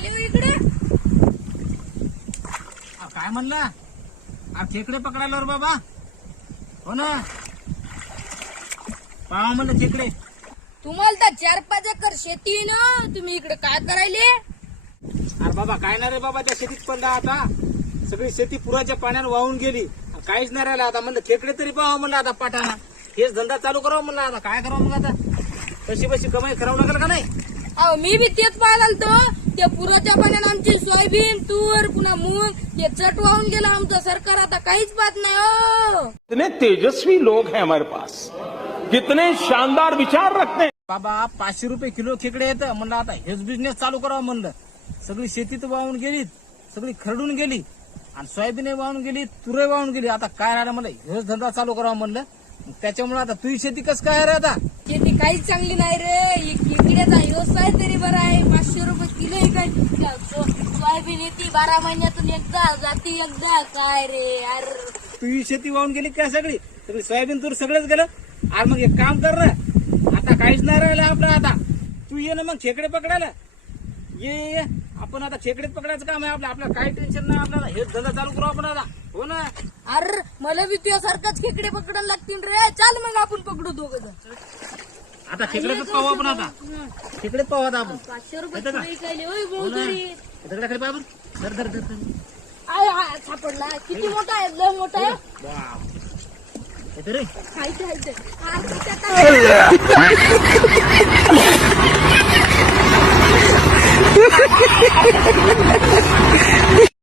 आले हो इकडे. काय म्हणला? खेकडे पकडायला रे बाबा. हो ना, पाहा म्हणलं खेकडे. तुम्हाला तर 4-5 एकर शेती आहे ना, तुम्ही इकडे काय करायले? अरे बाबा काय नाही रे बाबा, त्या शेतीत पडला आता. सगळी शेती पुराच्या पाण्यानं वाहून गेली, काहीच नाही राहिलं. आता म्हणलं खेकडे तरी पाहावं म्हणलं आता पाठाना. हेच धंदा चालू करावं म्हणलं. आता काय करावं मग? आता कशी बशी कमाई करावं लागेल का नाही? अहो मी बी तेच पाहायला आलतो. त्या पुराच्या पाण्यानं आमची सोयाबीन, तूर, पुन्हा मूग हे चट वाहून गेलं आमचं सरकार. आता काहीच पाहत नाही हो. कितने तेजस्वी लोग हैं हमारे पास, कितने शानदार विचार रखते हैं. बाबा 500 रुपये किलो खेकडे येतं म्हणलं. आता हेच बिझनेस चालू करावं म्हणलं. सगळी शेती तर वाहून गेली, सगळी खरडून गेली, आणि सोयाबीन वाहून गेली, तुरे वाहून गेली. आता काय राहिलं म्हणलं, हेच धंदा चालू करावा म्हणलं. त्याच्यामुळे आता तुझी शेती कसं काय रे? आता शेती काहीच चांगली नाही रे. खेकड्याचा व्यवसाय तरी बरा आहे. 500 रुपये किलो आहे काय. सोयाबीन येते 12 महिन्यातून एकदा, जाती एकदा. काय रे यार, तुझी शेती वाहून गेली काय? सगळी सगळी सोयाबीन तूर सगळंच गेलं. अरे मग एक काम कर ना, आता काहीच नाही राहिलं आपलं. आता तू ये ना मग खेकडे पकडायला. ये आपण आता खेकडे पकडायचं काम आहे आपलं. आपल्याला काही टेन्शन नाही. आपल्याला हेच धंदा चालू करू आपण आता. हो ना. अरे मला बी तुझ्यासारखाच खेकडे पकडायला लागतील रे. चाल मग आपण पकडू दोघं जण. आता खेकडेच पाहू आपण. आता खेकडेच पाहू आता आपण. 500 रुपये किलो विकायले होय भाऊ तरी. दगडाकडे पाहा बरं. धर धर धर धर. आय सापडला. किती मोठा आहे? लय मोठा आहे. वाव. येतो रे. खायचं खायचं.